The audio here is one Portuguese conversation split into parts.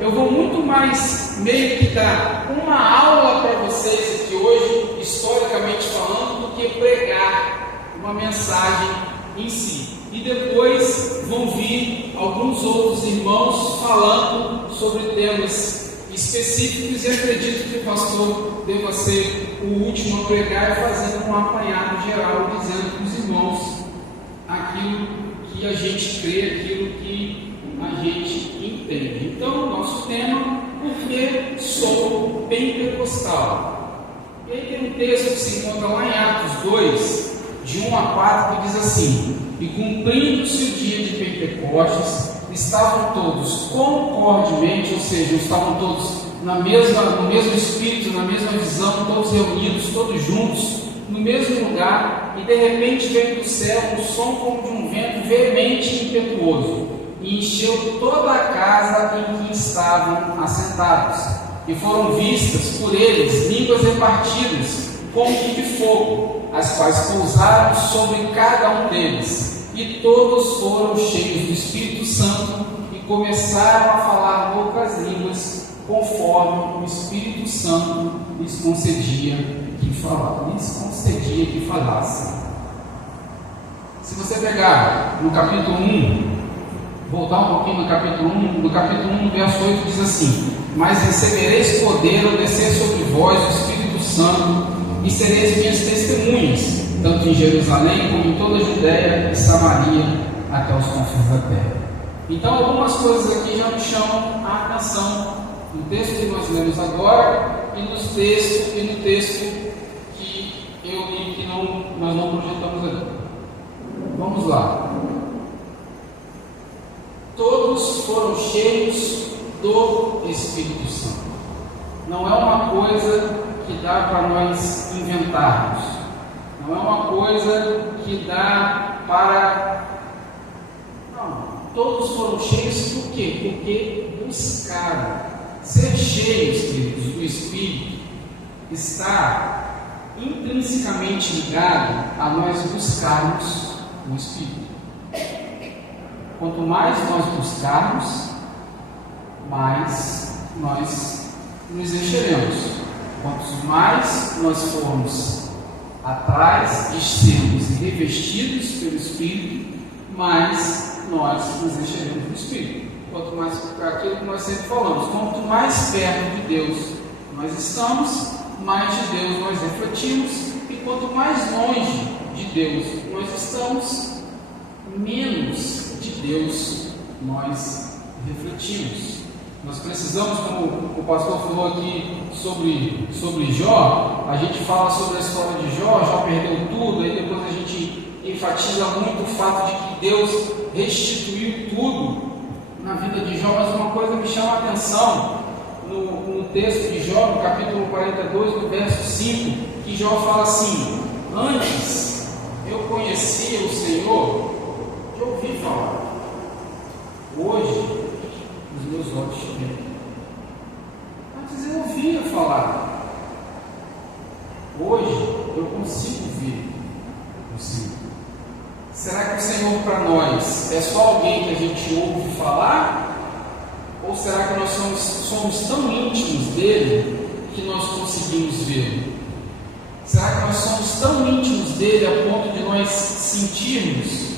eu vou muito mais meio que dar uma aula para vocês aqui hoje, historicamente falando, do que pregar uma mensagem em si. E depois vão vir alguns outros irmãos falando sobre temas específicos, e acredito que o pastor deva ser o último a pregar e fazendo um apanhado geral, dizendo para os irmãos aquilo que a gente crê, aquilo que a gente entende. Então, nosso tema: por que sou pentecostal? E aí tem um texto que se encontra lá em Atos 2, de 1 a 4, que diz assim: e cumprindo-se o dia de Pentecostes, estavam todos concordemente, ou seja, estavam todos no mesmo espírito, na mesma visão, todos reunidos, todos juntos, no mesmo lugar, e de repente veio do céu um som como de um vento veemente e impetuoso, e encheu toda a casa em que estavam assentados, e foram vistas por eles línguas repartidas, como que de fogo, as quais pousaram sobre cada um deles. E todos foram cheios do Espírito Santo e começaram a falar outras línguas, conforme o Espírito Santo lhes concedia que falassem. Se você pegar no capítulo 1, voltar um pouquinho no capítulo 1, no verso 8 diz assim: mas recebereis poder ao descer sobre vós o Espírito Santo, e sereis minhas testemunhas, tanto em Jerusalém como em toda a Judéia e Samaria, até os confins da terra. Então, algumas coisas aqui já me chamam a atenção no texto que nós lemos agora e no texto que eu li que nós não projetamos ali. Vamos lá. Todos foram cheios do Espírito Santo. Não é uma coisa que dá para nós inventarmos. Não é uma coisa que dá para... Não, todos foram cheios por quê? Porque buscaram. Ser cheios, queridos, do Espírito está intrinsecamente ligado a nós buscarmos o Espírito. Quanto mais nós buscarmos, mais nós nos encheremos. Quanto mais nós formos atrás de sermos revestidos pelo Espírito, mais nós nos encheremos do Espírito. Quanto mais, aquilo que nós sempre falamos, quanto mais perto de Deus nós estamos, mais de Deus nós refletimos, e quanto mais longe de Deus nós estamos, menos de Deus nós refletimos. Nós precisamos, como o pastor falou aqui sobre Jó, a gente fala sobre a história de Jó perdeu tudo, aí depois a gente enfatiza muito o fato de que Deus restituiu tudo na vida de Jó, mas uma coisa me chama a atenção no texto de Jó, no capítulo 42, no verso 5, que Jó fala assim: antes eu conhecia o Senhor de ouvir falar, hoje os meus olhos te veem. Antes eu ouvia falar, hoje eu consigo ver o Senhor. Será que o Senhor para nós é só alguém que a gente ouve falar? Ou será que nós somos tão íntimos dele que nós conseguimos vê-lo? Será que nós somos tão íntimos dele a ponto de nós sentirmos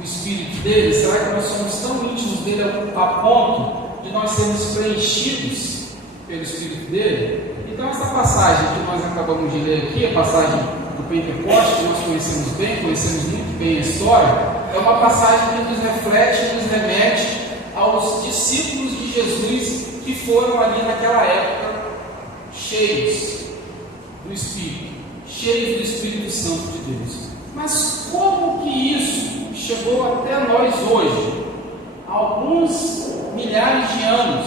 o Espírito dele? Será que nós somos tão íntimos dele a ponto de nós sermos preenchidos pelo Espírito dele? Então essa passagem que nós acabamos de ler aqui, a passagem do Pentecostes, que nós conhecemos muito bem a história, é uma passagem que nos reflete e nos remete aos discípulos de Jesus que foram ali naquela época cheios do Espírito, cheios do Espírito Santo de Deus. Mas como que isso chegou até nós hoje, alguns milhares de anos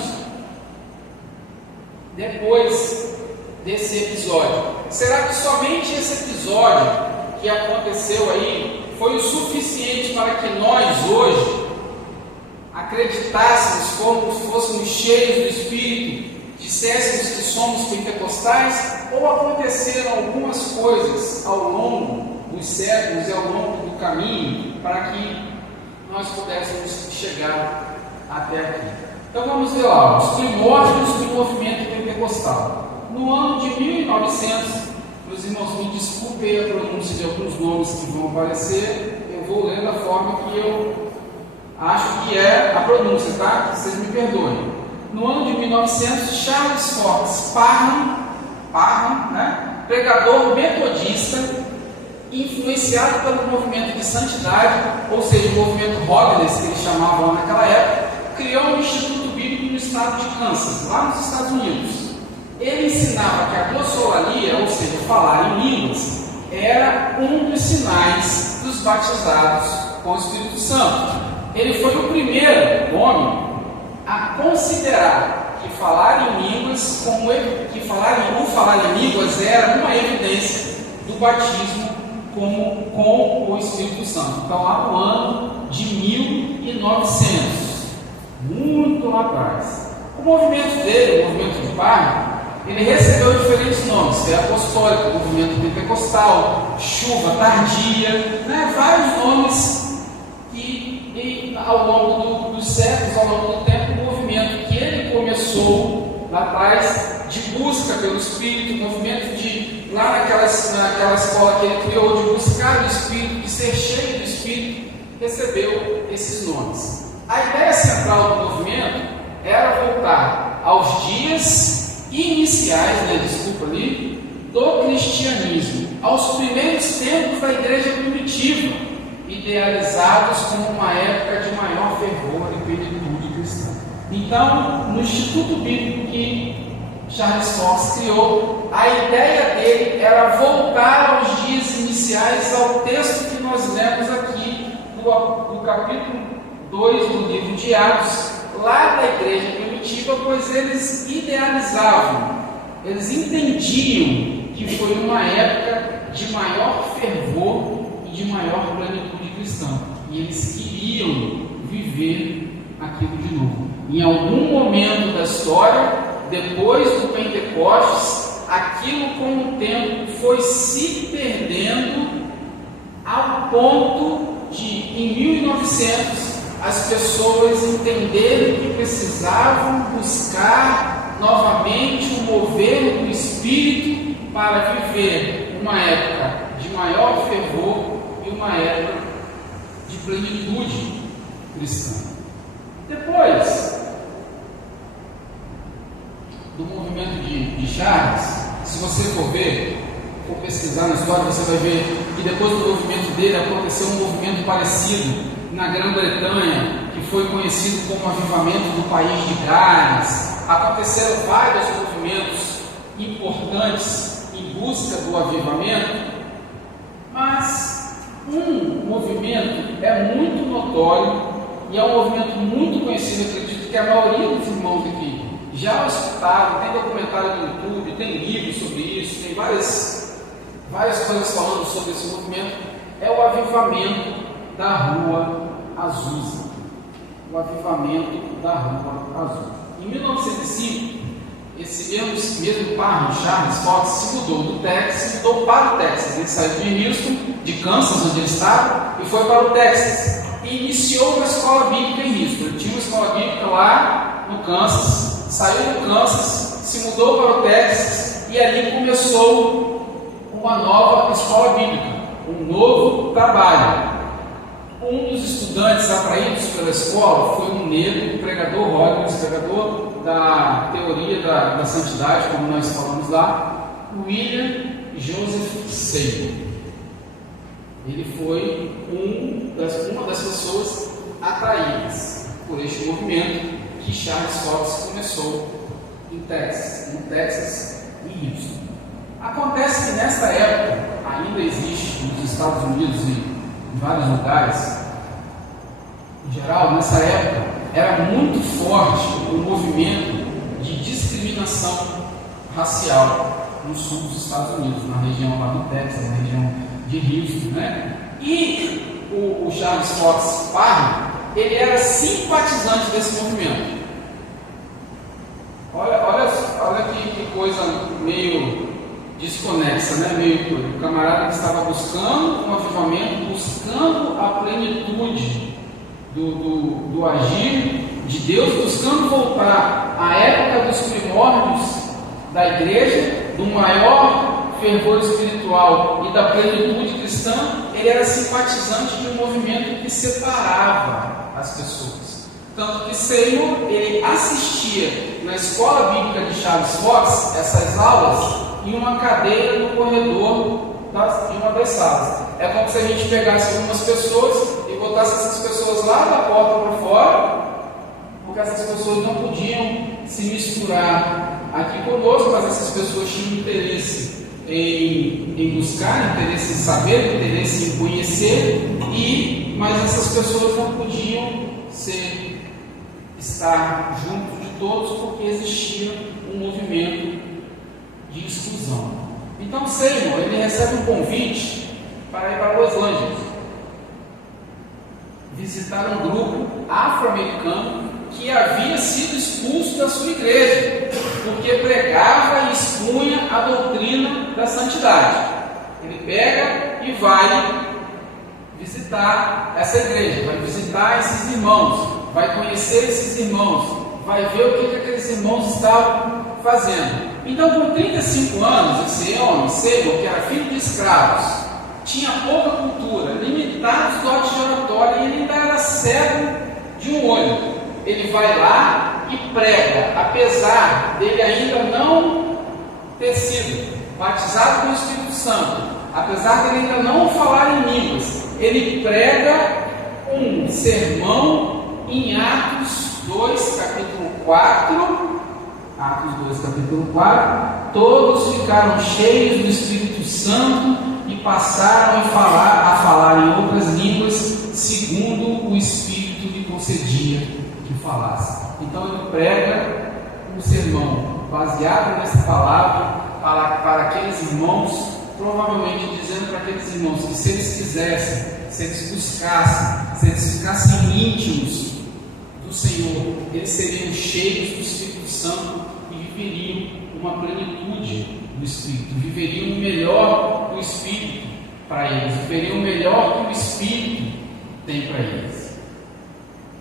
depois desse episódio? Será que somente esse episódio que aconteceu aí foi o suficiente para que nós hoje acreditássemos, como se fôssemos cheios do Espírito, disséssemos que somos pentecostais? Ou aconteceram algumas coisas ao longo dos séculos e ao longo do caminho para que nós pudéssemos chegar até aqui? Então vamos ver lá, os primórdios do movimento pentecostal. No ano de 1900, meus irmãos, me desculpem a pronúncia de alguns nomes que vão aparecer, eu vou ler da forma que eu acho que é a pronúncia, tá? Vocês me perdoem. No ano de 1900, Charles Fox Parham, né? Pregador metodista, influenciado pelo movimento de santidade, ou seja, o movimento Holiness, que eles chamavam naquela época, criou um instituto bíblico no estado de Kansas, lá nos Estados Unidos. Ele ensinava que a glossolalia, ou seja, falar em línguas, era um dos sinais dos batizados com o Espírito Santo. Ele foi o primeiro homem a considerar que falar em línguas, falar em línguas era uma evidência do batismo com o Espírito Santo. Então, lá no ano de 1900, muito lá atrás. O movimento dele, o movimento de Parham, ele recebeu diferentes nomes, que é apostólico, movimento pentecostal, chuva tardia, né? Vários nomes que ao longo dos séculos, ao longo do tempo, o movimento que ele começou lá atrás, de busca pelo Espírito, o movimento de, lá naquela escola que ele criou, de buscar o Espírito, de ser cheio do Espírito, recebeu esses nomes. A ideia central do movimento era voltar aos dias iniciais, do cristianismo, aos primeiros tempos da igreja primitiva, idealizados como uma época de maior fervor e plenitude cristã. Então, no Instituto Bíblico que Charles Fox criou, a ideia dele era voltar aos dias iniciais, ao texto que nós lemos aqui, do capítulo 2 do livro de Atos, lá da igreja primitiva, pois eles idealizavam, eles entendiam que foi uma época de maior fervor e de maior plenitude cristã, e eles queriam viver aquilo de novo. Em algum momento da história, depois do Pentecostes, aquilo com o tempo foi se perdendo ao ponto de, em 1900, as pessoas entenderem que precisavam buscar novamente o mover do Espírito para viver uma época de maior fervor e uma época de plenitude cristã. Depois do movimento de Charles, se você for pesquisar na história, você vai ver que depois do movimento dele aconteceu um movimento parecido na Grã-Bretanha, que foi conhecido como avivamento do país de Gales. Aconteceram vários movimentos importantes em busca do avivamento, mas um movimento é muito notório e é um movimento muito conhecido. Acredito que a maioria dos irmãos aqui já o escutaram, tem documentário no YouTube, tem livros sobre isso, tem várias coisas falando sobre esse movimento. É o avivamento da Rua Azusa. O avivamento da Rua Azusa. Em 1905, esse mesmo Parham, Charles Fox, se mudou para o Texas. Ele saiu de Houston, de Kansas, onde ele estava, e foi para o Texas. E iniciou uma escola bíblica em Houston. Ele tinha uma escola bíblica lá no Kansas, saiu do Kansas, se mudou para o Texas, e ali começou uma nova escola bíblica, um novo trabalho. Um dos estudantes atraídos pela escola foi um negro, o pregador Rollins, pregador da teoria da santidade, como nós falamos lá, William Joseph Seymour. Ele foi uma das pessoas atraídas por este movimento que Charles Fox começou no Texas e Houston. Acontece que nesta época, ainda existe nos Estados Unidos e em vários lugares, em geral, nessa época, era muito forte o movimento de discriminação racial no sul dos Estados Unidos, na região lá do Texas, na região de Houston, né? E o Charles Fox Parham, ele era simpatizante desse movimento. Olha que coisa meio desconexa, né? Meio o camarada que estava buscando um avivamento, buscando a plenitude do agir de Deus, buscando voltar à época dos primórdios da igreja, do maior fervor espiritual e da plenitude cristã, ele era simpatizante de um movimento que separava as pessoas. Tanto que Seymour, ele assistia na escola bíblica de Charles Fox, essas aulas, em uma cadeira no corredor de uma das salas. É como se a gente pegasse algumas pessoas e botasse essas pessoas lá da porta para fora, porque essas pessoas não podiam se misturar aqui conosco, mas essas pessoas tinham interesse em buscar, interesse em saber, interesse em conhecer, mas essas pessoas não podiam estar junto de todos, porque existia um movimento de exclusão. Então Seymour, ele recebe um convite para ir para Los Angeles, visitar um grupo afro-americano que havia sido expulso da sua igreja, porque pregava e expunha a doutrina da santidade. Ele pega e vai visitar essa igreja, vai visitar esses irmãos, vai conhecer esses irmãos, vai ver o que aqueles irmãos estavam fazendo. Então, com 35 anos, esse homem, Seymour, que era filho de escravos, tinha pouca cultura, limitados dotes de oratória, e ele ainda era cego de um olho. Ele vai lá e prega, apesar dele ainda não ter sido batizado com o Espírito Santo, apesar dele ainda não falar em línguas, ele prega um sermão em Atos 2, capítulo 4. Atos 2, capítulo 4. Todos ficaram cheios do Espírito Santo e passaram a falar em outras línguas, segundo o Espírito lhe concedia que falasse. Então ele prega um sermão baseado nessa palavra para aqueles irmãos, provavelmente dizendo para aqueles irmãos que se eles quisessem, se eles buscassem, se eles ficassem íntimos do Senhor, eles seriam cheios do Espírito Santo e viveriam uma plenitude do Espírito, viveriam o melhor do Espírito para eles, viveriam o melhor que o Espírito tem para eles.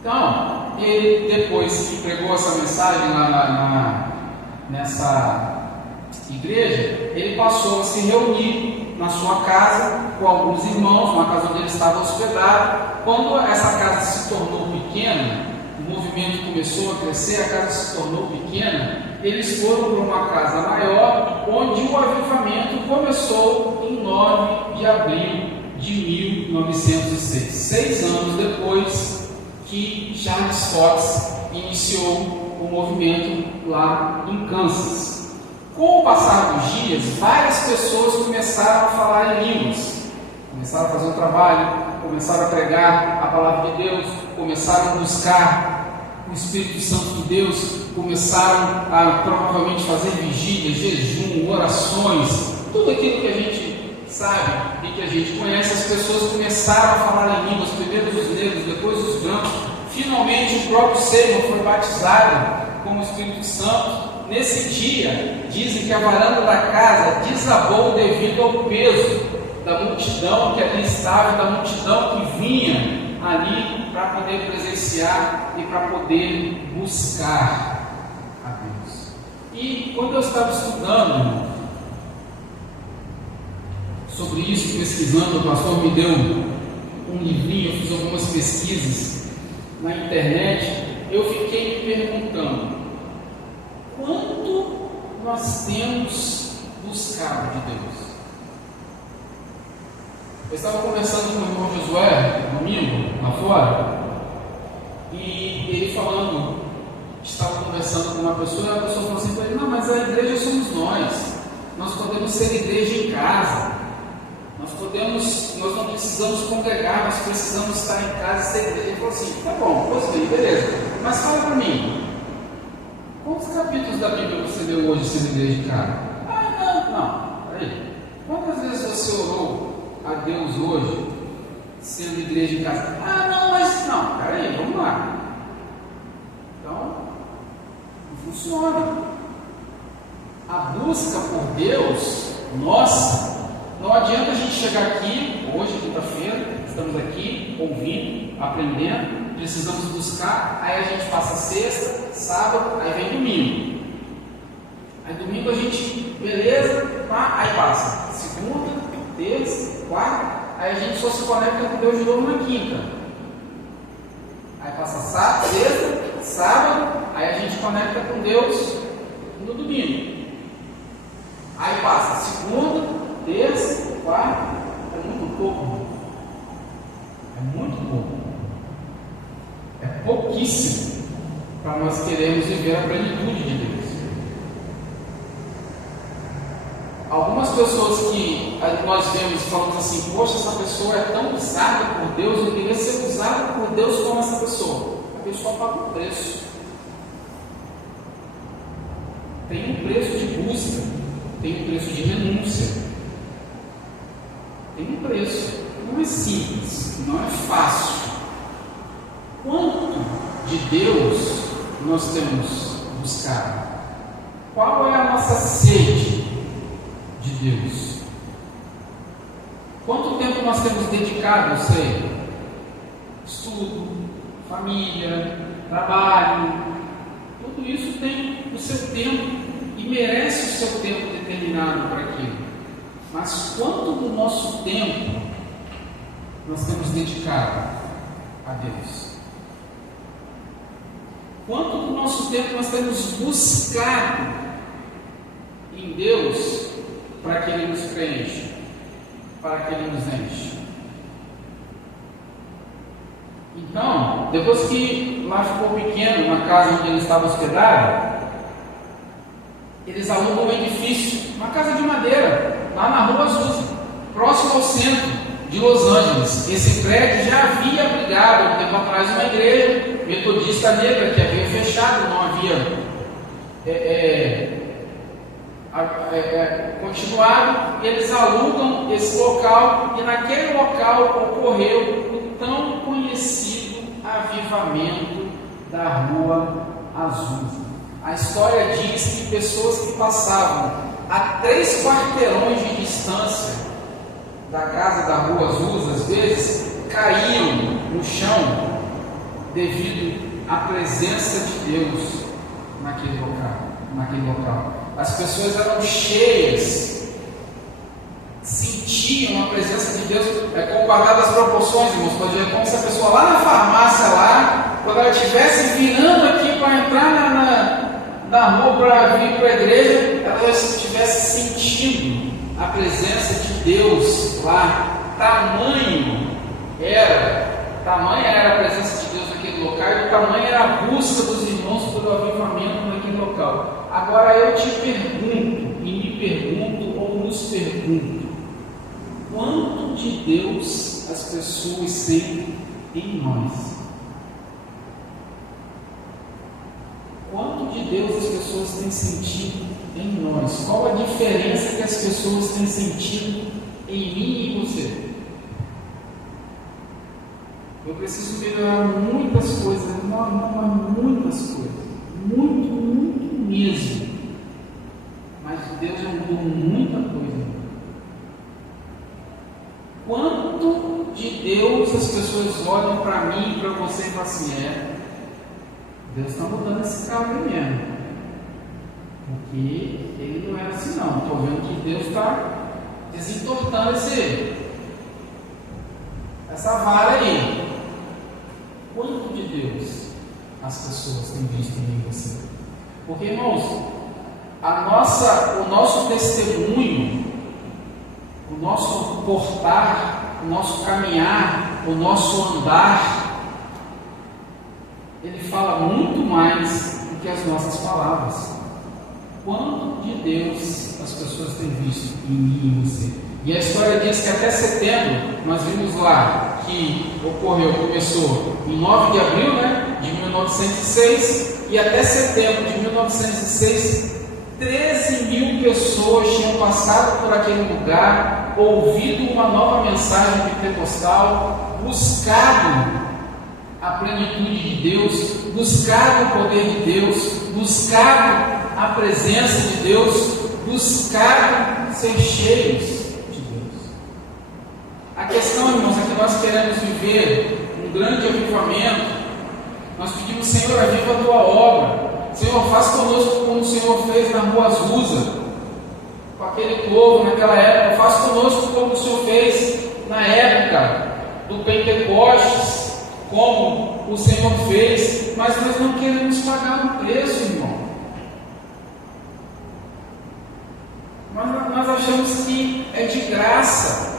Então, ele, depois que pregou essa mensagem nessa igreja, ele passou a se reunir na sua casa com alguns irmãos, na casa onde ele estava hospedado. Quando essa casa se tornou pequena, o movimento começou a crescer, a casa se tornou pequena, eles foram para uma casa maior, onde o avivamento começou em 9 de abril de 1906, 6 anos depois que Charles Fox iniciou o movimento lá em Kansas. Com o passar dos dias, várias pessoas começaram a falar em línguas, começaram a fazer um trabalho, começaram a pregar a palavra de Deus, começaram a buscar o Espírito Santo de Deus, começaram a provavelmente fazer vigílias, jejum, orações, tudo aquilo que a gente sabe e que a gente conhece. As pessoas começaram a falar em línguas, primeiro os negros, depois os brancos. Finalmente o próprio Seymour foi batizado com o Espírito Santo. Nesse dia, dizem que a varanda da casa desabou devido ao peso da multidão que ali estava, da multidão que vinha ali para poder presenciar e para poder buscar a Deus. E quando eu estava estudando sobre isso, pesquisando, o pastor me deu um livrinho, eu fiz algumas pesquisas na internet, eu fiquei me perguntando: quanto nós temos buscado de Deus? Eu estava conversando com o irmão Josué, domingo, lá fora, e ele falando, estava conversando com uma pessoa, e a pessoa falou assim para ele: não, mas a igreja somos nós podemos ser igreja em casa, nós não precisamos congregar, nós precisamos estar em casa e ser igreja. Ele falou assim: tá bom, pois bem, beleza, mas fala para mim, quantos capítulos da Bíblia você leu hoje sendo igreja em casa? Não, peraí. Quantas vezes você orou a Deus hoje sendo igreja em casa? Não, peraí, vamos lá. Então, não funciona. A busca por Deus, nossa, não adianta a gente chegar aqui, hoje, quinta-feira, estamos aqui ouvindo, aprendendo, precisamos buscar, aí a gente passa sexta, sábado, aí vem domingo. Aí domingo a gente, beleza, aí passa segunda, terça, quarta, aí a gente só se conecta com Deus de novo na quinta. Aí passa sábado, sexta, sábado, aí a gente conecta com Deus no domingo. Aí passa segunda, terça, quarta, é muito pouco. É muito pouco. É pouquíssimo para nós queremos viver a plenitude de Deus. Algumas pessoas que nós vemos e falamos assim, poxa, essa pessoa é tão usada por Deus, eu queria ser usado por Deus como essa pessoa. A pessoa paga um preço. Tem um preço de busca, tem um preço de renúncia, tem um preço. Não é simples, não é fácil. Quanto de Deus nós temos buscado? Qual é a nossa sede de Deus? Quanto tempo nós temos dedicado a Ele? Estudo, família, trabalho, tudo isso tem o seu tempo e merece o seu tempo determinado para aquilo. Mas quanto do nosso tempo nós temos dedicado a Deus? Quanto do nosso tempo nós temos buscado em Deus para que Ele nos preencha, para que Ele nos enche? Então, depois que lá ficou pequeno, na casa onde ele estava hospedado, eles alugam um edifício, uma casa de madeira, lá na Rua Azusa, próximo ao centro de Los Angeles. Esse prédio já havia abrigado um tempo atrás uma igreja metodista negra que havia fechado, não havia continuado. Eles alugam esse local e naquele local ocorreu o tão conhecido avivamento da Rua Azusa. A história diz que pessoas que passavam a 3 quarteirões de distância da casa da Rua Azusa, às vezes, caíam no chão devido à presença de Deus naquele local. As pessoas eram cheias, sentiam a presença de Deus, guardado as proporções, irmãos, é como se a pessoa lá na farmácia, lá, quando ela estivesse virando aqui para entrar na rua para vir para a igreja, ela estivesse sentindo a presença de Deus lá. Tamanha era a presença de Deus naquele local, e tamanha era a busca dos irmãos pelo avivamento naquele local. Agora eu te pergunto, e me pergunto, ou nos pergunto, quanto de Deus as pessoas sentem em nós? Quanto de Deus as pessoas têm sentido em nós? Qual a diferença que as pessoas têm sentido em mim e em você? Eu preciso melhorar muitas coisas, muitas coisas, muito mesmo. Mas Deus já mudou muita coisa. Quanto de Deus as pessoas olham para mim e para você e falam assim, Deus está mudando esse cara aí mesmo. Porque ele não era assim não. Estou vendo que Deus está desentortando essa vara aí. Quanto de Deus as pessoas têm visto em você? Porque, irmãos, o nosso testemunho, o nosso portar, o nosso caminhar, o nosso andar, ele fala muito mais do que as nossas palavras. Quanto de Deus as pessoas têm visto em mim e em você? E a história diz que até setembro, nós vimos lá que começou em 9 de abril de 1906, e até setembro de 1906, 13 mil pessoas tinham passado por aquele lugar, ouvido uma nova mensagem pentecostal, buscado a plenitude de Deus, buscado o poder de Deus, buscado a presença de Deus, buscado ser cheios. A questão, irmãos, é que nós queremos viver um grande avivamento Nós pedimos, Senhor, aviva a tua obra. Senhor, faz conosco como o Senhor fez na rua Azusa, com aquele povo naquela época. Faz conosco como o Senhor fez na época do Pentecostes, como o Senhor fez. Mas nós não queremos pagar o preço, irmão. Nós achamos que é de graça.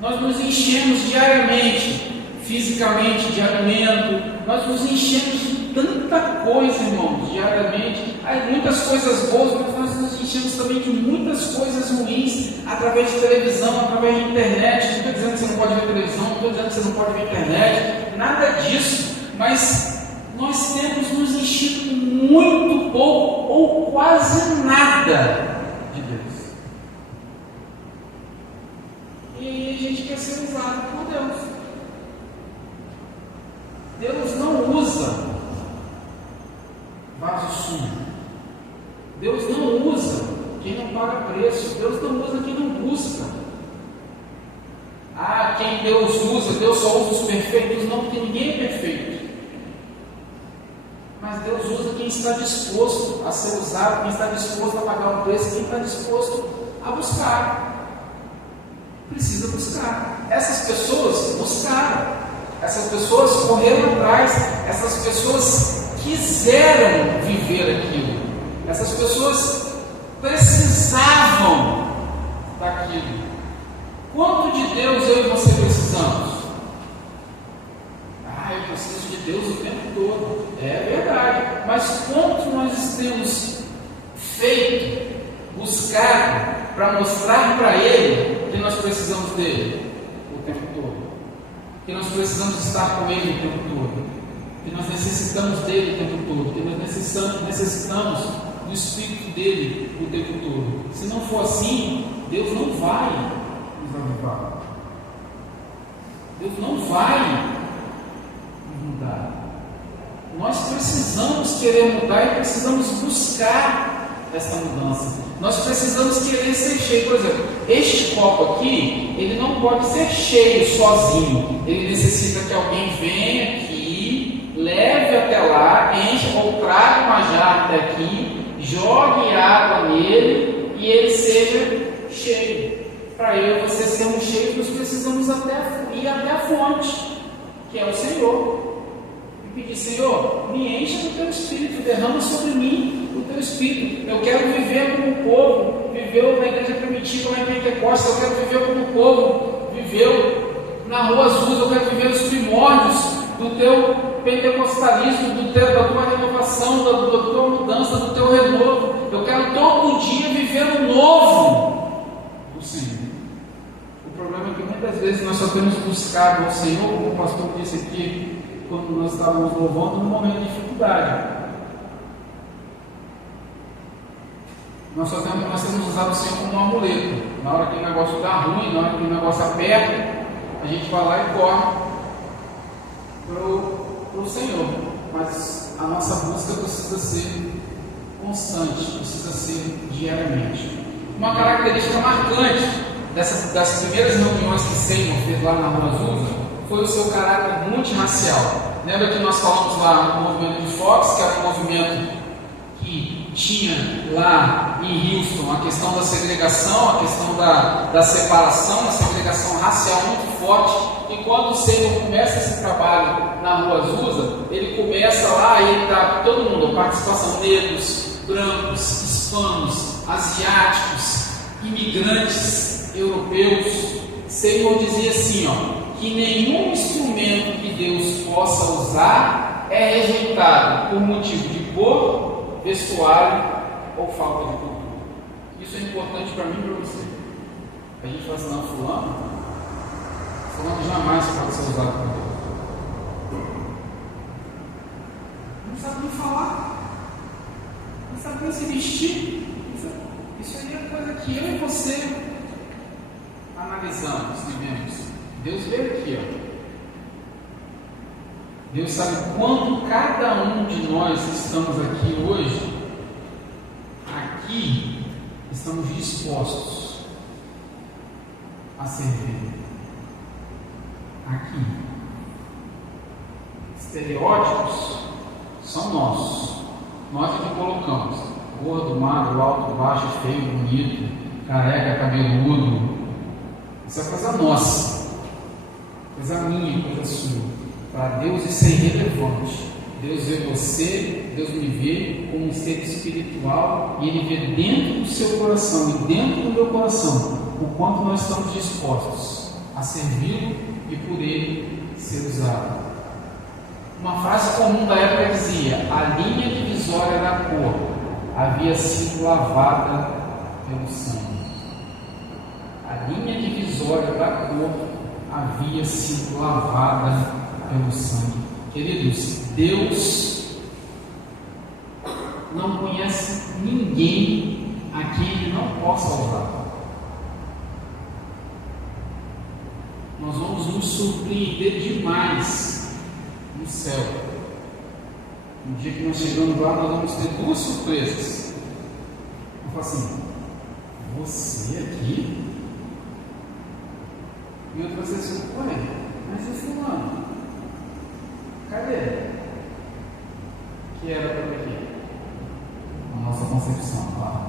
Nós nos enchemos diariamente, fisicamente, de alimento. Nós nos enchemos de tanta coisa, irmãos, diariamente. Há muitas coisas boas, mas nós nos enchemos também de muitas coisas ruins, através de televisão, através de internet. Não estou dizendo que você não pode ver televisão, não estou dizendo que você não pode ver internet, nada disso. Mas nós temos nos enchido muito pouco ou quase nada de Deus. E a gente quer ser usado por Deus. Deus não usa vaso sujo. Deus não usa quem não paga preço. Deus não usa quem não busca. Quem Deus usa, Deus só usa os perfeitos, não, porque ninguém é perfeito. Mas Deus usa quem está disposto a ser usado, quem está disposto a pagar o preço, quem está disposto a buscar. Precisa buscar. Essas pessoas buscaram. Essas pessoas correram atrás. Essas pessoas quiseram viver aquilo. Essas pessoas precisavam daquilo. Quanto de Deus eu e você precisamos? Eu preciso de Deus o tempo todo. É verdade. Mas quanto nós temos feito, buscado, para mostrar para Ele que nós precisamos dele o tempo todo? Que nós precisamos estar com Ele o tempo todo? Que nós necessitamos dele o tempo todo? Que nós necessitamos do Espírito dele o tempo todo? Se não for assim, Deus não vai nos avivar. Deus não vai nos mudar. Nós precisamos querer mudar e precisamos buscar essa mudança. Nós precisamos querer ser cheio. Por exemplo, este copo aqui, ele não pode ser cheio sozinho. Ele necessita que alguém venha aqui, leve até lá, enche ou traga uma jarra até aqui, jogue água nele e ele seja cheio. Para eu e você sermos cheios, nós precisamos ir até a fonte, que é o Senhor. E pedir, Senhor, me encha do teu Espírito, derrama sobre mim o teu Espírito. Eu quero viver como o povo viveu na igreja primitiva, lá em Pentecostes. Eu quero viver como o povo viveu na rua Azusa. Eu quero viver os primórdios do teu pentecostalismo, da tua renovação, da tua mudança, do teu renovo. Eu quero todo dia viver o novo do Senhor. O problema é que muitas vezes nós só temos buscado ao Senhor, como o pastor disse aqui, quando nós estávamos louvando, num momento de dificuldade. Nós temos usado o Senhor como um amuleto. Na hora que o negócio está ruim, na hora que o negócio aperta, a gente vai lá e corre para o Senhor. Mas a nossa busca precisa ser constante, precisa ser diariamente. Uma característica marcante das primeiras reuniões que Seymour fez lá na Rua Azusa foi o seu caráter multirracial. Lembra que nós falamos lá no movimento de Fox, que era um movimento que tinha lá em Houston a questão da segregação, a questão da separação, a segregação racial muito forte. E quando o Seymour começa esse trabalho na Rua Azusa, ele começa lá e está todo mundo, a participação negros, brancos, hispanos, asiáticos, imigrantes europeus. Seymour dizia assim, que nenhum instrumento que Deus possa usar é rejeitado por motivo de cor, vestuário ou falta de cultura. Isso é importante para mim e para você. A gente fala assim, não, fulano jamais pode ser usado por Deus. Não sabe nem falar, não sabe nem se vestir. Isso aí é coisa que eu e você analisamos e vemos. Deus veio aqui, Deus sabe quando cada um de nós estamos aqui hoje, aqui estamos dispostos a servir. Aqui estereótipos são nossos. Nós é que colocamos. Gordo, magro, alto, baixo, feio, bonito, careca, cabeludo. Isso é coisa nossa. Coisa minha, coisa sua. Para Deus isso é irrelevante. Deus vê você, Deus me vê como um ser espiritual e Ele vê dentro do seu coração e dentro do meu coração o quanto nós estamos dispostos a servi-lo e por Ele ser usado. Uma frase comum da época dizia: a linha divisória da cor havia sido lavada pelo sangue. A linha divisória da cor havia sido lavada pelo sangue. Queridos, Deus não conhece ninguém a quem Ele não possa usar. Nós vamos nos surpreender demais no céu. No dia que nós chegamos lá, nós vamos ter duas surpresas. Eu falo assim: você aqui? E outro vai dizer assim: ué, mas esse fulano, cadê? Que era para aqui? A nossa concepção, tá?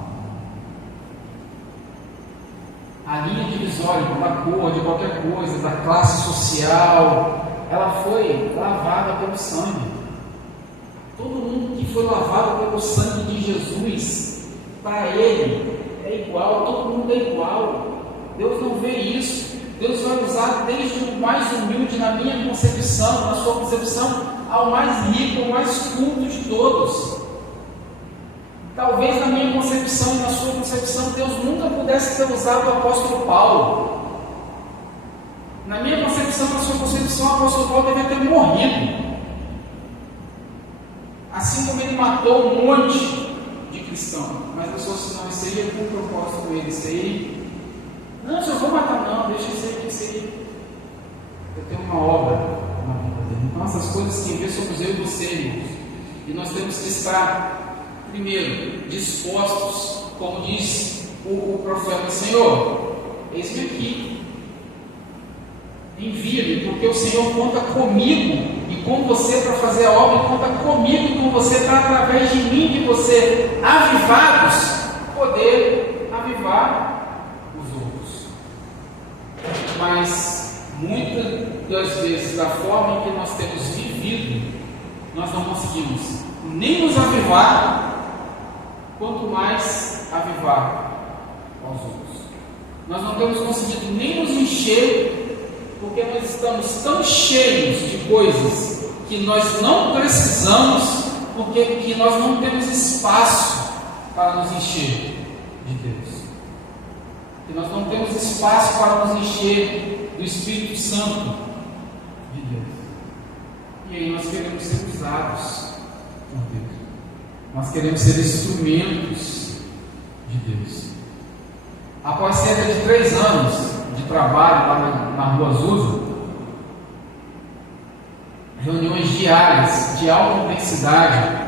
A linha divisória da cor, de qualquer coisa, da classe social, ela foi lavada pelo sangue. Todo mundo que foi lavado pelo sangue de Jesus, para Ele é igual, todo mundo é igual. Deus não vê isso. Deus vai usar desde o mais humilde na minha concepção, na sua concepção, ao mais rico, ao mais culto de todos. Talvez na minha concepção e na sua concepção, Deus nunca pudesse ter usado o apóstolo Paulo. Na minha concepção, na sua concepção, o apóstolo Paulo devia ter morrido. Assim como ele matou um monte de cristãos. Mas eu sou assim: não, isso aí é com propósito com ele, isso aí. Não, se eu vou matar, não, deixa isso aí. Eu tenho uma obra na vida dele. Então, essas coisas que vê somos eu e você, irmãos. E nós temos que estar, primeiro, dispostos, como diz o profeta: Senhor, eis-me aqui, envia-me, porque o Senhor conta comigo e com você para fazer a obra, e conta comigo e com você para, através de mim, de você, avivados, poder avivar os outros. Mas muitas das vezes, da forma em que nós temos vivido, nós não conseguimos nem nos avivar, quanto mais avivar aos outros. Nós não temos conseguido nem nos encher, porque nós estamos tão cheios de coisas que nós não precisamos, porque que nós não temos espaço para nos encher de Deus. Que nós não temos espaço para nos encher do Espírito Santo de Deus. E aí nós queremos ser usados por Deus. Nós queremos ser instrumentos de Deus. Após cerca de 3 anos de trabalho lá na Rua Azusa, reuniões diárias de alta intensidade.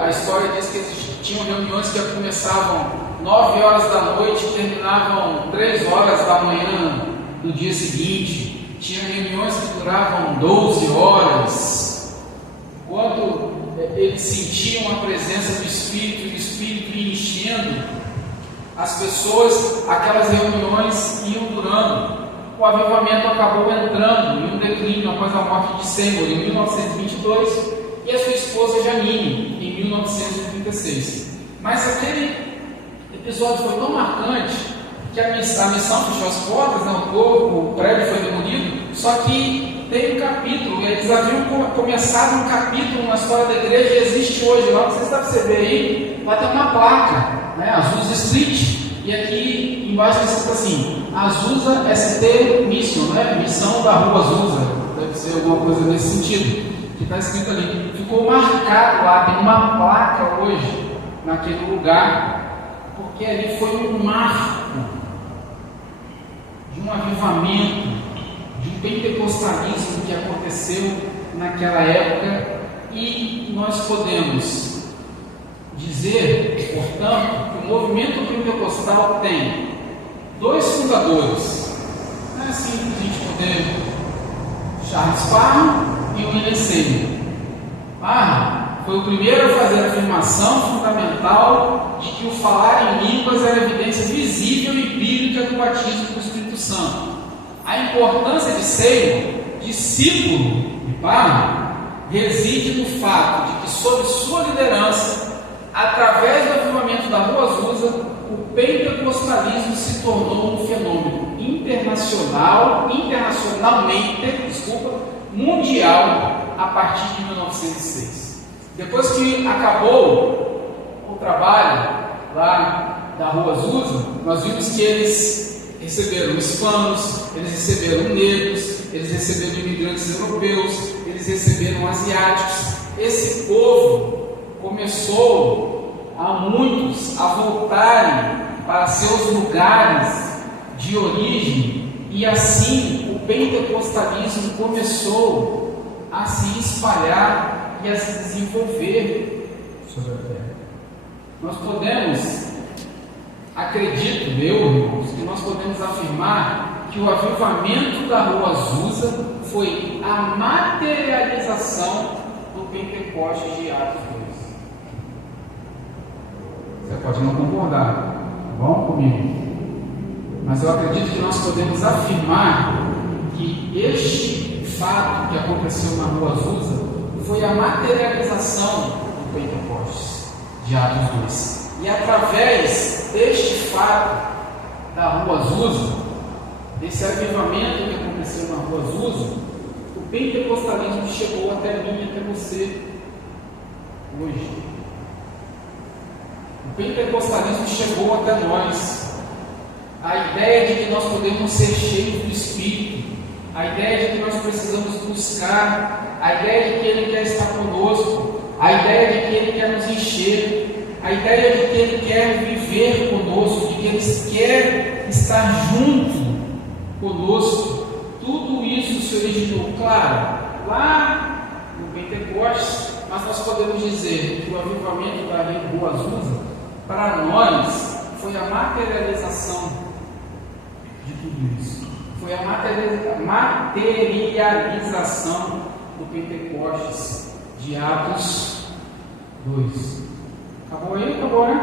A história diz que tinham reuniões que começavam 9 horas da noite e terminavam 3 horas da manhã do dia seguinte. Tinha reuniões que duravam 12 horas. Quando eles sentiam a presença do Espírito e o Espírito ia enchendo as pessoas, aquelas reuniões iam durando. O avivamento acabou entrando em um declínio após a morte de Seymour em 1922 e a sua esposa Janine em 1936. Mas aquele episódio foi tão marcante que a missão fechou as portas, né? O prédio foi demolido, só que tem um capítulo, eles haviam começado um capítulo na história da igreja e existe hoje lá, não sei se dá para você ver aí, vai ter uma placa, né? Azusa Street, e aqui embaixo está escrito assim: Azusa ST Mission, né? Missão da Rua Azusa, deve ser alguma coisa nesse sentido, que está escrito ali. Ficou marcado lá, tem uma placa hoje naquele lugar, porque ali foi um marco de um avivamento, de um pentecostalismo que aconteceu naquela época, e nós podemos dizer, portanto, que o movimento pentecostal tem 2 fundadores. Não é assim que a gente poder: Charles Parham e e o Enesêmio. Foi o primeiro a fazer a afirmação fundamental de que o falar em línguas era evidência visível e bíblica do batismo do Espírito Santo. A importância de ser discípulo de Parma reside no fato de que, sob sua liderança, através do avivamento da Rua Azusa, o pentecostalismo se tornou um fenômeno mundial a partir de 1906. Depois que acabou o trabalho lá da Rua Azusa, nós vimos que eles receberam hispanos, eles receberam negros, eles receberam imigrantes europeus, eles receberam asiáticos. Esse povo começou a muitos a voltarem para seus lugares de origem, e assim o pentecostalismo começou a se espalhar e a se desenvolver sobre a terra. Nós podemos, acredito eu, irmãos, que nós podemos afirmar que o avivamento da Rua Azusa foi a materialização do Pentecostes de Atos 2. Você pode não concordar, tá bom comigo? Mas eu acredito que nós podemos afirmar que este fato que aconteceu na Rua Azusa foi a materialização do Pentecostes de Atos 2. E através deste fato da Rua Azusa, desse avivamento que aconteceu na Rua Azusa, o pentecostalismo chegou até mim e até você hoje. O pentecostalismo chegou até nós. A ideia de que nós podemos ser cheios do Espírito, a ideia de que nós precisamos buscar, a ideia de que Ele quer estar conosco, a ideia de que Ele quer nos encher, a ideia de que Ele quer viver conosco, de que Ele quer estar junto conosco. Tudo isso se originou, claro, lá no Pentecostes, mas nós podemos dizer que o avivamento da Rua Azusa, para nós, foi a materialização de tudo isso. Foi a materialização do Pentecostes de Atos 2. Acabou aí? Acabou, né?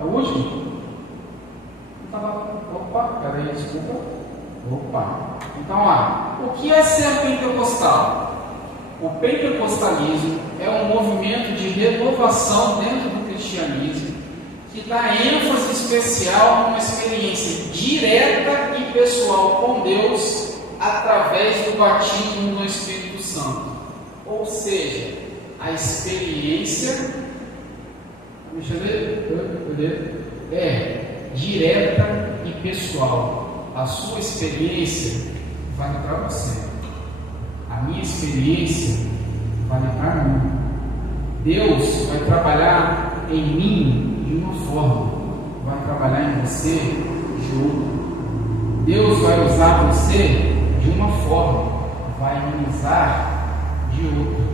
É o último? Opa, peraí, desculpa. Opa. Então, o que é ser pentecostal? O pentecostalismo é um movimento de renovação dentro do cristianismo que dá ênfase especial numa experiência direta e pessoal com Deus através do batismo no Espírito Santo. Ou seja, a experiência é direta e pessoal. A sua experiência vale para você. A minha experiência vale para mim. Deus vai trabalhar em mim de uma forma, vai trabalhar em você de outra. Deus vai usar você de uma forma, vai minimizar de outra.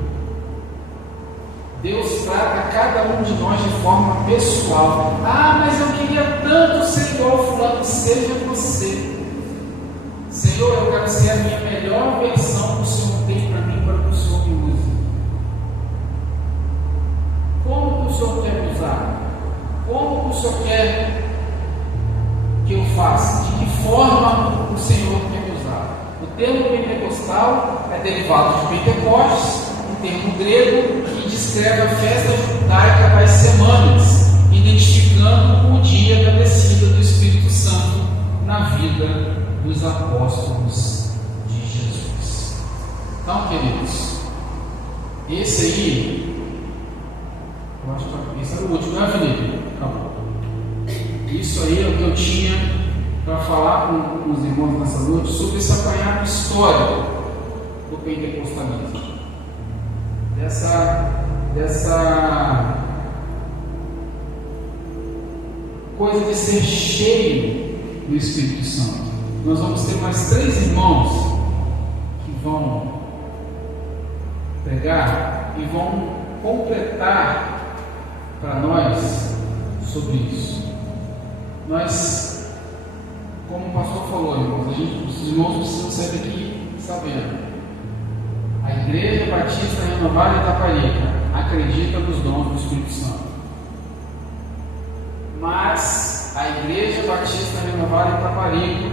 Deus trata cada um de nós de forma pessoal. Mas eu queria tanto ser igual ao fulano. Seja você. Senhor, eu quero ser a minha melhor versão que o Senhor tem para mim, para que o Senhor me use. Como que o Senhor quer me usar? Como que o Senhor quer que eu faça? De que forma o Senhor quer me usar? O termo pentecostal é derivado de Pentecostes, um termo grego que descreve a festa judaica das semanas, identificando o dia da descida do Espírito Santo na vida dos apóstolos de Jesus. Então, queridos, esse aí, eu acho que esse era o último, não é, Felipe? Acabou. Isso aí é o que eu tinha para falar com os irmãos nessa noite sobre esse apanhado histórico do pentecostalismo. Dessa coisa de ser cheio do Espírito Santo. Nós vamos ter mais 3 irmãos que vão pregar e vão completar para nós sobre isso. Nós, como o pastor falou, irmãos, os irmãos precisam sair daqui sabendo A Igreja Batista Renovada Itaparica acredita nos dons do Espírito Santo. Mas a Igreja Batista Renovada Itaparica,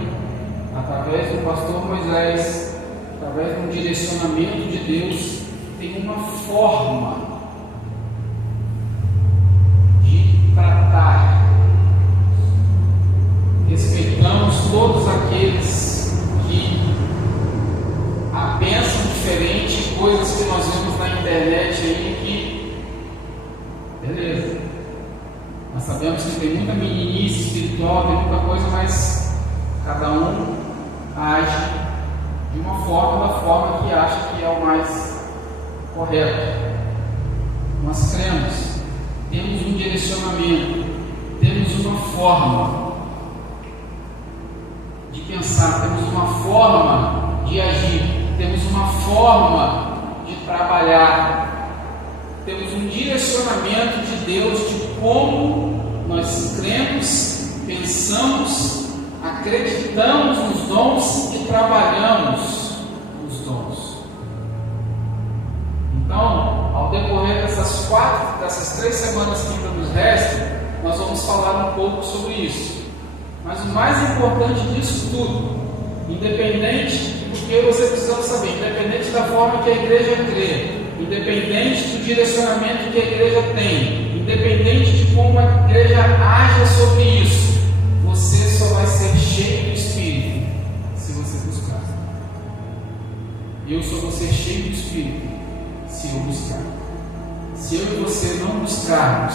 através do pastor Moisés, através de um direcionamento de Deus, tem uma forma de tratar. Respeitamos todos aqueles que pensam diferente, coisas que nós vemos na internet aí que, beleza, nós sabemos que tem muita meninice espiritual, tem muita coisa, mas cada um age de uma forma, da forma que acha que é o mais correto. Nós cremos, temos um direcionamento, temos uma forma de pensar, temos uma forma de agir, temos uma forma de trabalhar, temos um direcionamento de Deus de como nós cremos, pensamos, acreditamos nos dons e trabalhamos nos dons. Então, ao decorrer dessas 3 semanas que ainda nos restam, nós vamos falar um pouco sobre isso. Mas o mais importante disso tudo, independente, porque você precisa saber, independente da forma que a igreja crê, independente do direcionamento que a igreja tem, independente de como a igreja haja sobre isso, você só vai ser cheio do Espírito se você buscar. Eu só vou ser cheio do Espírito se eu buscar. Se eu e você não buscarmos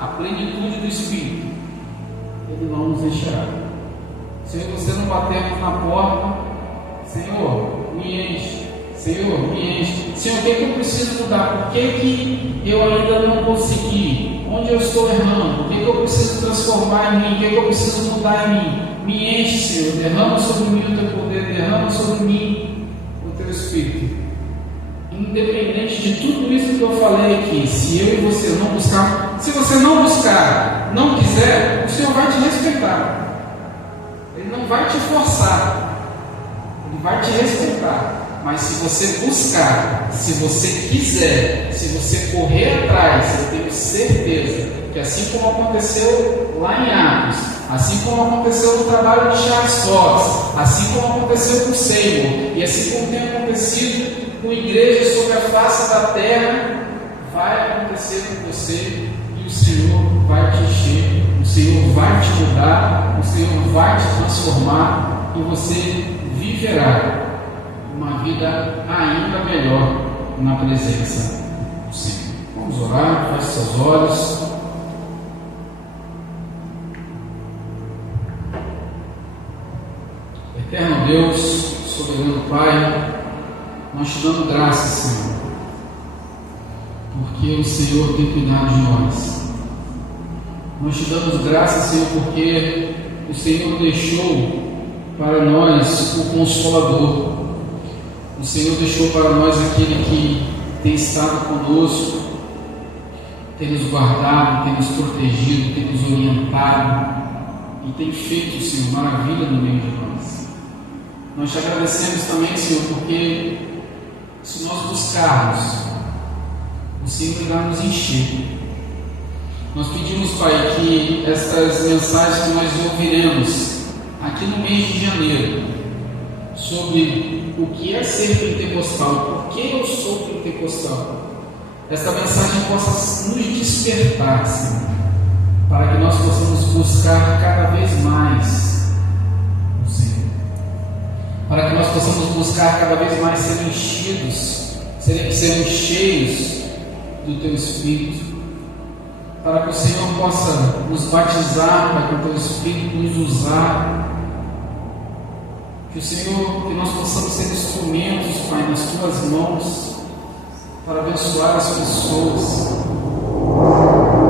a plenitude do Espírito, Ele não nos deixará. Se eu e você não batermos na porta, Senhor, me enche. Senhor, me enche. Senhor, o que eu preciso mudar? Por que eu ainda não consegui? Onde eu estou errando? O que eu preciso transformar em mim? O que eu preciso mudar em mim? Me enche, Senhor. Derrama sobre mim o teu poder. Derrama sobre mim o teu Espírito. Independente de tudo isso que eu falei aqui, se eu e você não buscar, se você não buscar, não quiser, o Senhor vai te respeitar. Ele não vai te forçar. Ele vai te respeitar. Mas se você buscar, se você quiser, se você correr atrás, eu tenho certeza que assim como aconteceu lá em Atos, assim como aconteceu no trabalho de Charles Fox, assim como aconteceu com o Seymour, e assim como tem acontecido com igrejas sobre a face da terra, vai acontecer com você e o Senhor vai te encher, o Senhor vai te mudar, o Senhor vai te transformar e você viverá uma vida ainda melhor na presença do Senhor. Vamos orar, feche seus olhos. Eterno Deus, soberano Pai, nós te damos graças, Senhor, porque o Senhor tem cuidado de nós. Nós te damos graças, Senhor, porque o Senhor deixou para nós o Consolador. O Senhor deixou para nós aquele que tem estado conosco, tem nos guardado, tem nos protegido, tem nos orientado e tem feito, Senhor, maravilha no meio de nós. Nós te agradecemos também, Senhor, porque se nós buscarmos, o Senhor irá nos encher. Nós pedimos, Pai, que estas mensagens que nós ouviremos aqui no mês de janeiro, sobre o que é ser pentecostal, por que eu sou pentecostal, esta mensagem possa nos despertar, Senhor, para que nós possamos buscar cada vez mais o Senhor, para que nós possamos buscar cada vez mais ser enchidos, sermos cheios do Teu Espírito, para que o Senhor possa nos batizar, para que o Teu Espírito nos usar, que o Senhor, que nós possamos ser instrumentos, Pai, nas Tuas mãos, para abençoar as pessoas,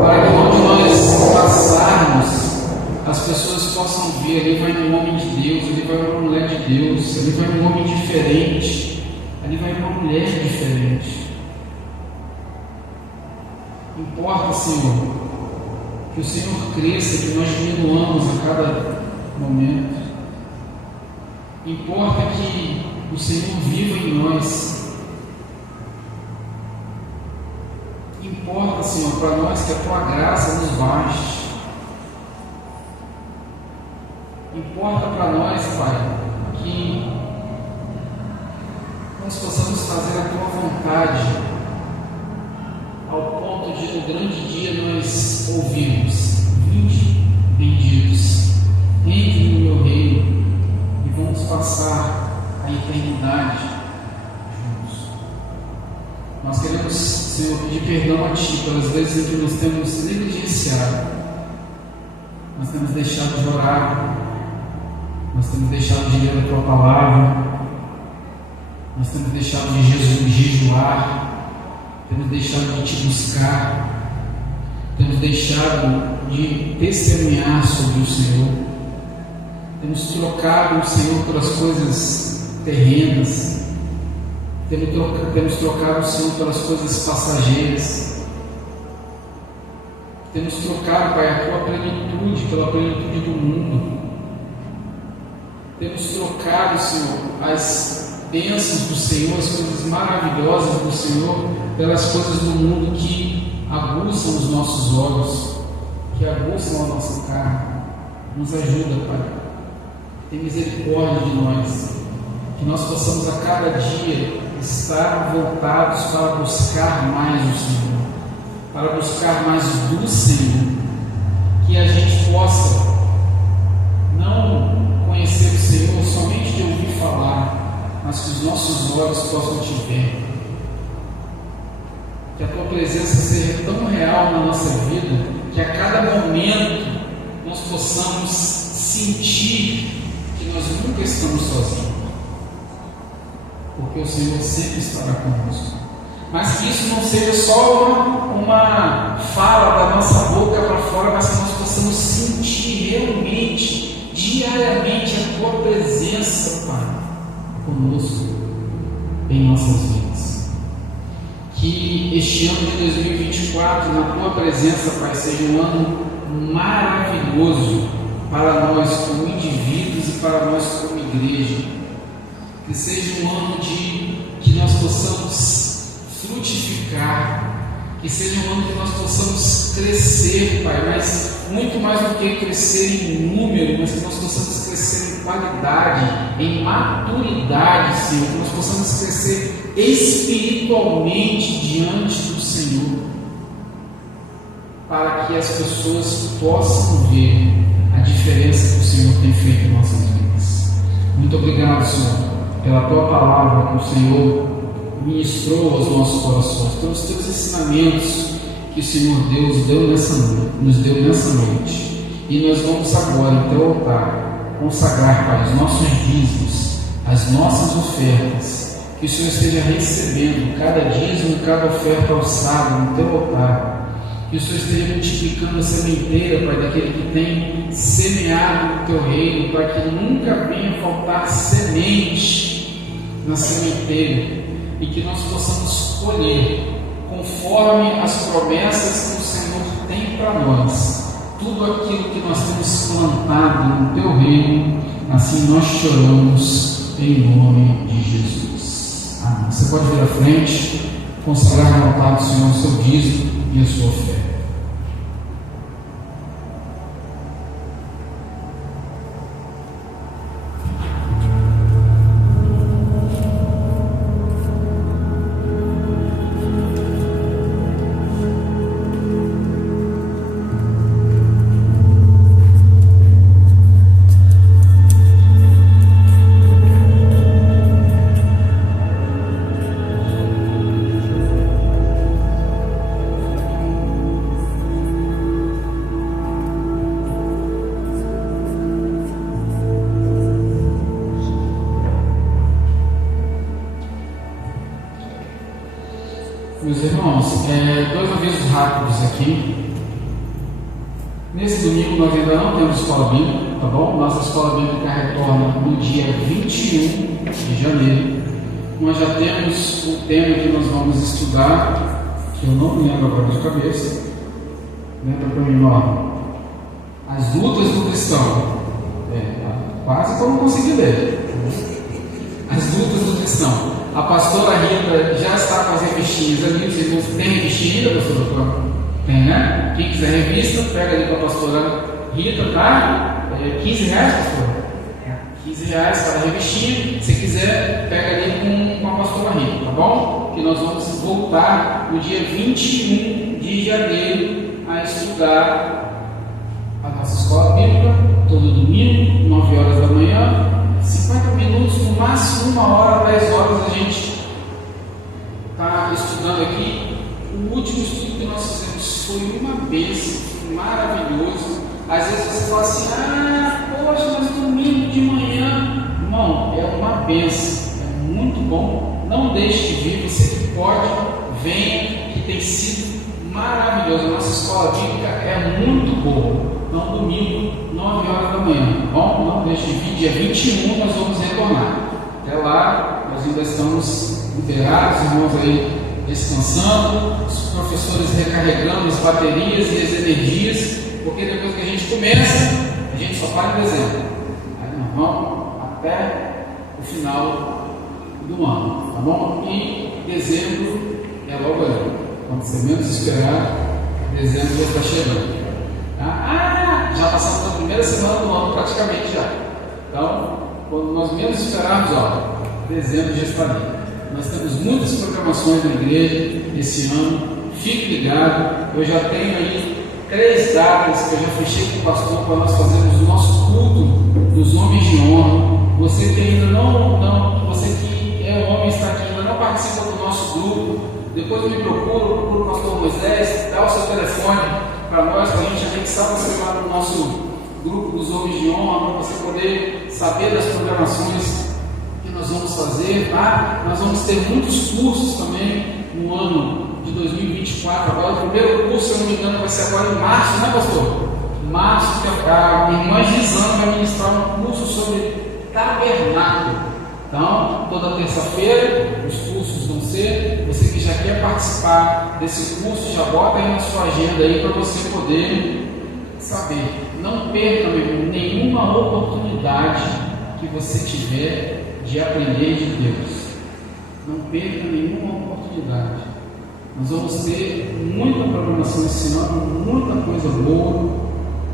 para que onde nós passarmos, as pessoas possam ver, ali vai um homem de Deus, ali vai uma mulher de Deus, ali vai um homem diferente, ali vai uma mulher diferente. Importa, Senhor, que o Senhor cresça, que nós diminuamos a cada momento. Importa que o Senhor viva em nós, que importa, Senhor, para nós que a Tua graça nos baste. Importa para nós, Pai, que nós possamos fazer a Tua vontade, ao ponto de no grande dia nós ouvirmos: vinde, benditos, entre no meu reino, e vamos passar a eternidade juntos. Nós queremos, Senhor, pedir perdão a Ti pelas vezes em que nós temos negligenciado, nós temos deixado de orar, nós temos deixado de ler a Tua palavra, nós temos deixado de jejuar, temos deixado de Te buscar, temos deixado de testemunhar sobre o Senhor, temos trocado o Senhor pelas coisas terrenas, temos trocado o Senhor pelas coisas passageiras, temos trocado, Pai, a Tua plenitude pela plenitude do mundo, temos trocado, Senhor, as bênçãos do Senhor, as coisas maravilhosas do Senhor, pelas coisas do mundo que aguçam os nossos olhos, que aguçam a nossa carne. Nos ajuda, Pai. Tem misericórdia de nós, que nós possamos a cada dia estar voltados para buscar mais o Senhor, para buscar mais do Senhor, que a gente possa não conhecer o Senhor somente de ouvir falar, mas que os nossos olhos possam Te ver, que a Tua presença seja tão real na nossa vida, que a cada momento nós possamos sentir que nós nunca estamos sozinhos, porque o Senhor sempre estará conosco. Mas que isso não seja só uma fala da nossa boca para fora, mas que nós possamos sentir realmente, diariamente, a Tua presença, Pai, conosco, em nossas vidas. Que este ano de 2024, na Tua presença, Pai, seja um ano maravilhoso para nós como indivíduos e para nós como igreja. Que seja um ano que nós possamos frutificar, que seja um ano que nós possamos crescer, Pai, mas muito mais do que crescer em número, mas que nós possamos crescer em qualidade, em maturidade, Senhor, que nós possamos crescer espiritualmente diante do Senhor, para que as pessoas possam ver a diferença que o Senhor tem feito em nossas vidas. Muito obrigado, Senhor, pela Tua palavra que o Senhor ministrou aos nossos corações, pelos Teus ensinamentos que o Senhor Deus nos deu nessa noite. E nós vamos agora, em Teu altar, consagrar, Pai, os nossos dízimos, as nossas ofertas, que o Senhor esteja recebendo cada dízimo, cada oferta alçada no Teu altar, que o Senhor esteja multiplicando a sementeira, Pai, daquele que tem semeado no Teu reino, para que nunca venha faltar semente na sementeira, e que nós possamos colher, conforme as promessas que o Senhor tem para nós, tudo aquilo que nós temos plantado no Teu reino. Assim nós choramos em nome de Jesus. Amém. Você pode vir à frente, consagrar no altar do Senhor o seu dízimo e a sua fé. Meus irmãos, dois avisos rápidos aqui. Nesse domingo nós ainda não temos escola bíblica, tá bom? Nossa escola bíblica retorna no dia 21 de janeiro. Nós já temos o tema que nós vamos estudar, que eu não me lembro agora de cabeça. Lembra para mim, ó. As lutas do cristão. Quase que eu não consegui ler. As lutas dúvidas do cristão. A pastora Rita já está com as revistinhas ali. Vocês não têm revistinha ainda, pastora? Tem, né? Quem quiser revista, pega ali com a pastora Rita, tá? R$15, pastora? R$15 cada revistinha. Se quiser, pega ali com a pastora Rita, tá bom? Que nós vamos voltar no dia 21 de janeiro a estudar a nossa escola bíblica, todo domingo, 9 horas da manhã, 50 minutos, no máximo 1 hora, 10 horas a gente está estudando aqui. O último estudo que nós fizemos foi uma bênção, maravilhoso. Às vezes você fala assim, poxa, mas domingo de manhã, irmão, é uma bênção, é muito bom. Não deixe de vir, você que pode, venha, que tem sido maravilhoso. A nossa escola bíblica é muito boa. Então, domingo, 9 horas da manhã, tá bom? Não deixe de vir, dia 21 nós vamos retornar. Até lá, nós ainda estamos liberados, irmãos aí descansando, os professores recarregando as baterias e as energias, porque depois que a gente começa, a gente só para em dezembro. Aí nós vamos até o final do ano, tá bom? E dezembro é logo ali. Quando você menos esperar, dezembro já está chegando. Tá? Já passamos a primeira semana do ano praticamente já. Então, quando nós menos esperarmos, dezembro já está ali. Nós temos muitas programações na igreja esse ano. Fique ligado. Eu já tenho aí 3 datas que eu já fechei com o pastor para nós fazermos o nosso culto dos homens de honra. Você que ainda você que é homem, está aqui, ainda não participa do nosso grupo, depois me procura o pastor Moisés, dá o seu telefone para nós, para a gente anexar você lá no nosso grupo dos homens de honra, para você poder saber das programações que nós vamos fazer, tá? Nós vamos ter muitos cursos também no ano de 2024. Agora, o primeiro curso, se eu não me engano, vai ser agora em março, né, pastor? Março, que a irmã Gisana vai ministrar um curso sobre tabernáculo. Então, toda terça-feira, os cursos vão ser. Você que já quer participar desse curso, já bota aí na sua agenda aí para você poder saber. Não perca, meu irmão, nenhuma oportunidade que você tiver de aprender de Deus. Não perca nenhuma oportunidade. Nós vamos ter muita programação esse ano, muita coisa boa,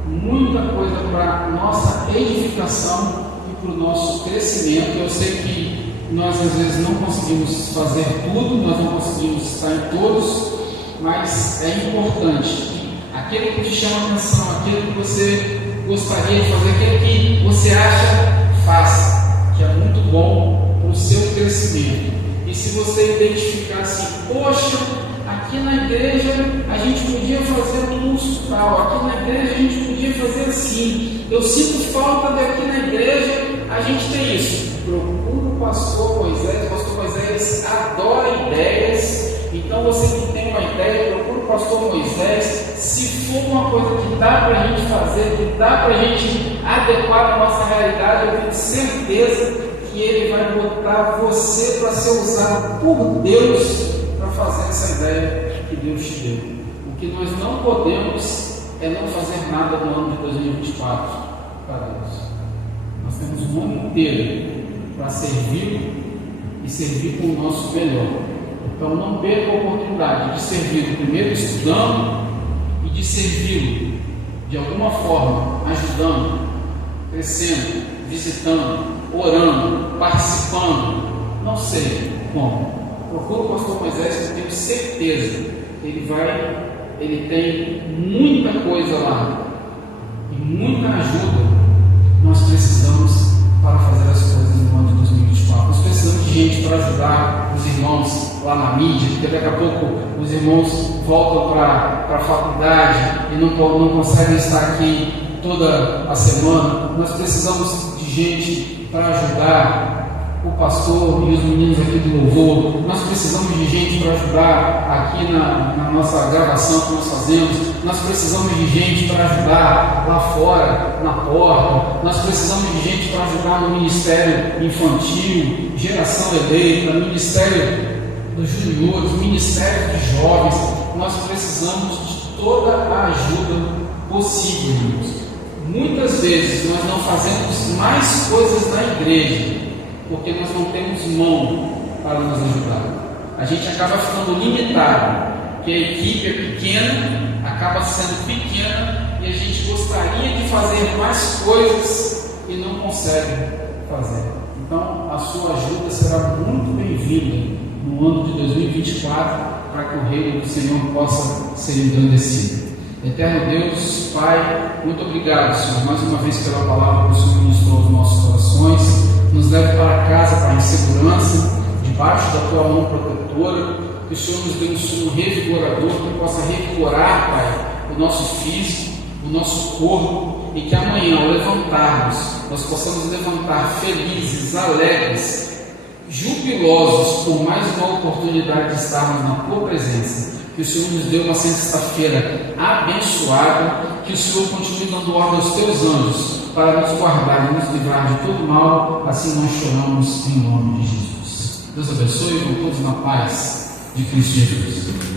muita coisa para nossa edificação e para o nosso crescimento. Eu sei que nós às vezes não conseguimos fazer tudo, nós não conseguimos estar em todos, mas é importante que aquele que te chama a atenção, aquele que você gostaria de fazer, aquele que você acha, faça, que é muito bom para o seu crescimento. E se você identificar assim, poxa, aqui na igreja a gente podia fazer um curso tal, aqui na igreja a gente podia fazer assim, eu sinto falta daqui na igreja, a gente tem isso. Procura o pastor Moisés adora ideias, então você que tem uma ideia, procura o pastor Moisés. Se for uma coisa que dá para a gente fazer, que dá para a gente adequar a nossa realidade, eu tenho certeza que ele vai botar você para ser usado por Deus para fazer essa ideia que Deus te deu. O que nós não podemos é não fazer nada no ano de 2024 para Deus. Nós temos um ano inteiro para servir e servir com o nosso melhor. Então não perca a oportunidade de servir primeiro estudando e de servi-lo de alguma forma, ajudando, crescendo, visitando, orando, participando, não sei como. Procura o pastor Moisés, que eu tenho certeza que ele tem muita coisa lá e muita ajuda. Nós precisamos para fazer as coisas no ano de 2024. Nós precisamos de gente para ajudar os irmãos lá na mídia, porque daqui a pouco os irmãos voltam para a faculdade e não conseguem estar aqui toda a semana. Nós precisamos de gente para ajudar o pastor e os meninos aqui do louvor. Nós precisamos de gente para ajudar aqui na nossa gravação que nós fazemos. Nós precisamos de gente para ajudar lá fora, na porta. Nós precisamos de gente para ajudar no ministério infantil, geração eleita, ministério dos juniores, ministério de jovens. Nós precisamos de toda a ajuda possível, irmãos. Muitas vezes nós não fazemos mais coisas na igreja porque nós não temos mão para nos ajudar. A gente acaba ficando limitado, porque a equipe é pequena, acaba sendo pequena e a gente gostaria de fazer mais coisas e não consegue fazer. Então, a sua ajuda será muito bem-vinda no ano de 2024 para que o reino do Senhor possa ser engrandecido. Eterno Deus, Pai, muito obrigado, Senhor, mais uma vez pela palavra que o Senhor ministrou aos nossos corações. Nos leve para casa, Pai, em segurança, debaixo da Tua mão protetora, que o Senhor nos dê um sono revigorador, que possa revigorar, Pai, o nosso físico, o nosso corpo, e que amanhã, ao levantarmos, nós possamos levantar felizes, alegres, jubilosos por mais uma oportunidade de estarmos na Tua presença. Que o Senhor nos dê uma sexta-feira abençoada, que o Senhor continue dando ordem aos Teus anjos para nos guardar e nos livrar de todo mal. Assim nós choramos em nome de Jesus. Deus abençoe, com todos na paz de Cristo Jesus.